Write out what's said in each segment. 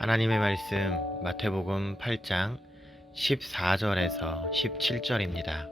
하나님의 말씀 마태복음 8장 14절에서 17절입니다.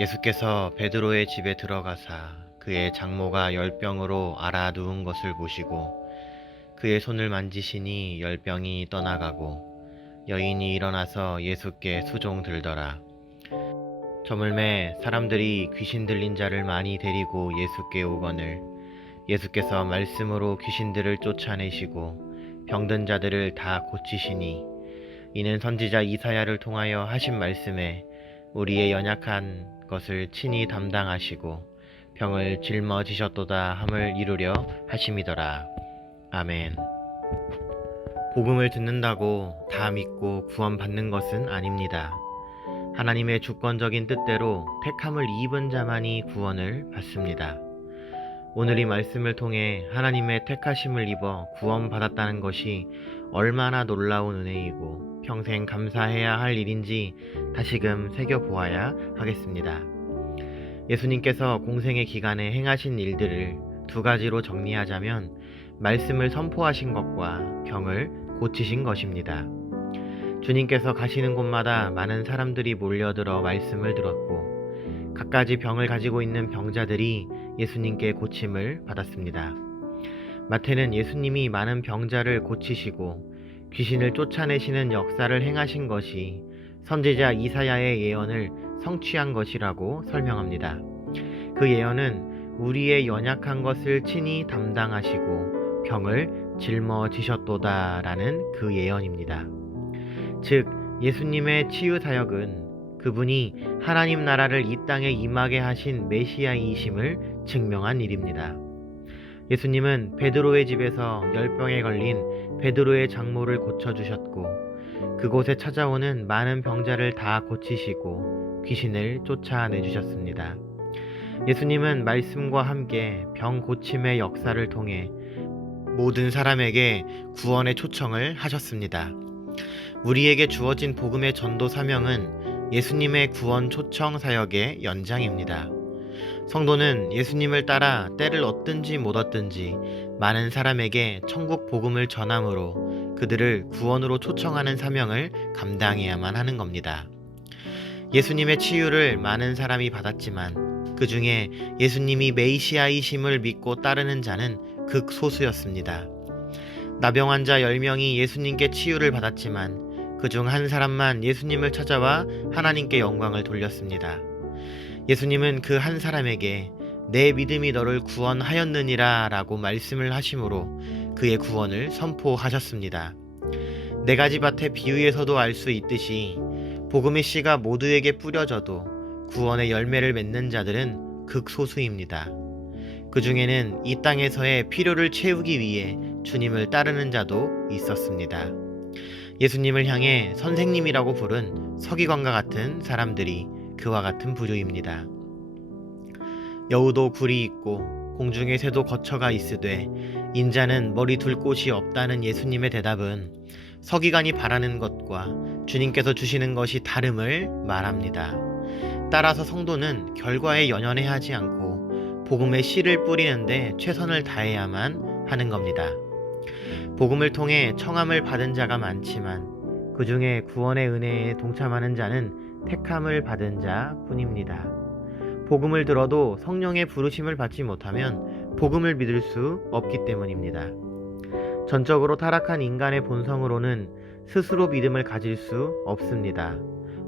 예수께서 베드로의 집에 들어가사 그의 장모가 열병으로 앓아 누운 것을 보시고 그의 손을 만지시니 열병이 떠나가고 여인이 일어나서 예수께 수종들더라. 저물매 사람들이 귀신 들린 자를 많이 데리고 예수께 오거늘 예수께서 말씀으로 귀신들을 쫓아내시고 병든 자들을 다 고치시니 이는 선지자 이사야를 통하여 하신 말씀에 우리의 연약한 것을 친히 담당하시고 병을 짊어지셨도다 함을 이루려 하심이더라. 아멘. 복음을 듣는다고 다 믿고 구원받는 것은 아닙니다. 하나님의 주권적인 뜻대로 택함을 입은 자만이 구원을 받습니다. 오늘 이 말씀을 통해 하나님의 택하심을 입어 구원받았다는 것이 얼마나 놀라운 은혜이고 평생 감사해야 할 일인지 다시금 새겨보아야 하겠습니다. 예수님께서 공생의 기간에 행하신 일들을 두 가지로 정리하자면 말씀을 선포하신 것과 병을 고치신 것입니다. 주님께서 가시는 곳마다 많은 사람들이 몰려들어 말씀을 들었고 갖가지 병을 가지고 있는 병자들이 예수님께 고침을 받았습니다. 마태는 예수님이 많은 병자를 고치시고 귀신을 쫓아내시는 역사를 행하신 것이 선지자 이사야의 예언을 성취한 것이라고 설명합니다. 그 예언은 우리의 연약한 것을 친히 담당하시고 병을 짊어지셨도다 라는 그 예언입니다. 즉 예수님의 치유 사역은 그분이 하나님 나라를 이 땅에 임하게 하신 메시아이심을 증명한 일입니다. 예수님은 베드로의 집에서 열병에 걸린 베드로의 장모를 고쳐주셨고 그곳에 찾아오는 많은 병자를 다 고치시고 귀신을 쫓아내주셨습니다. 예수님은 말씀과 함께 병 고침의 역사를 통해 모든 사람에게 구원의 초청을 하셨습니다. 우리에게 주어진 복음의 전도 사명은 예수님의 구원 초청 사역의 연장입니다. 성도는 예수님을 따라 때를 얻든지 못 얻든지 많은 사람에게 천국 복음을 전함으로 그들을 구원으로 초청하는 사명을 감당해야만 하는 겁니다. 예수님의 치유를 많은 사람이 받았지만 그 중에 예수님이 메시아이심을 믿고 따르는 자는 극소수였습니다. 나병 환자 10명이 예수님께 치유를 받았지만 그중 한 사람만 예수님을 찾아와 하나님께 영광을 돌렸습니다. 예수님은 그 한 사람에게 내 믿음이 너를 구원하였느니라 라고 말씀을 하심으로 그의 구원을 선포하셨습니다. 네 가지 밭의 비유에서도 알 수 있듯이 복음의 씨가 모두에게 뿌려져도 구원의 열매를 맺는 자들은 극소수입니다. 그 중에는 이 땅에서의 필요를 채우기 위해 주님을 따르는 자도 있었습니다. 예수님을 향해 선생님이라고 부른 서기관과 같은 사람들이 그와 같은 부류입니다. 여우도 굴이 있고 공중의 새도 거처가 있으되 인자는 머리 둘 곳이 없다는 예수님의 대답은 서기관이 바라는 것과 주님께서 주시는 것이 다름을 말합니다. 따라서 성도는 결과에 연연해 하지 않고 복음의 씨를 뿌리는데 최선을 다해야만 하는 겁니다. 복음을 통해 청함을 받은 자가 많지만 그 중에 구원의 은혜에 동참하는 자는 택함을 받은 자 뿐입니다. 복음을 들어도 성령의 부르심을 받지 못하면 복음을 믿을 수 없기 때문입니다. 전적으로 타락한 인간의 본성으로는 스스로 믿음을 가질 수 없습니다.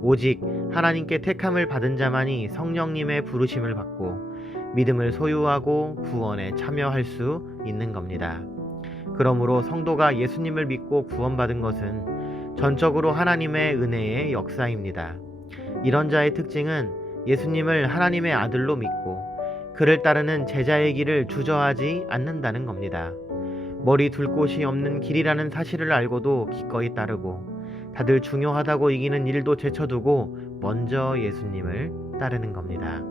오직 하나님께 택함을 받은 자만이 성령님의 부르심을 받고 믿음을 소유하고 구원에 참여할 수 있는 겁니다. 그러므로 성도가 예수님을 믿고 구원받은 것은 전적으로 하나님의 은혜의 역사입니다. 이런 자의 특징은 예수님을 하나님의 아들로 믿고 그를 따르는 제자의 길을 주저하지 않는다는 겁니다. 머리 둘 곳이 없는 길이라는 사실을 알고도 기꺼이 따르고 다들 중요하다고 이기는 일도 제쳐두고 먼저 예수님을 따르는 겁니다.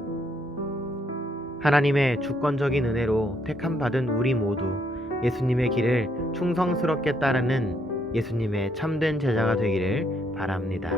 하나님의 주권적인 은혜로 택함받은 우리 모두 예수님의 길을 충성스럽게 따르는 예수님의 참된 제자가 되기를 바랍니다.